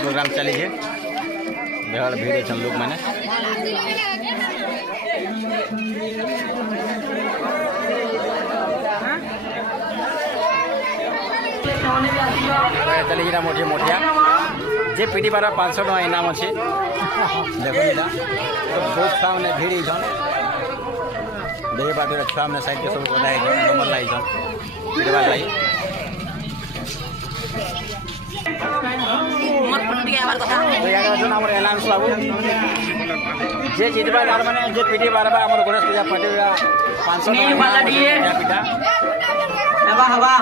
programme चली है बेहद भीड़ है लोग मैंने चली गया मोटिया मोटिया जे पीटी बार 500 टका इनाम अच्छे देखो इधर तो बहुत छुआ मैंने भीड़ इधर देखे बात छुआ मैंने साइड के सब बधा नंबर लाई पीटवा लाई एलाउंस बाबू जे जितबा तार माने जे पीटी बार गणेश पूजा पटे 500 पीटा हवा हवा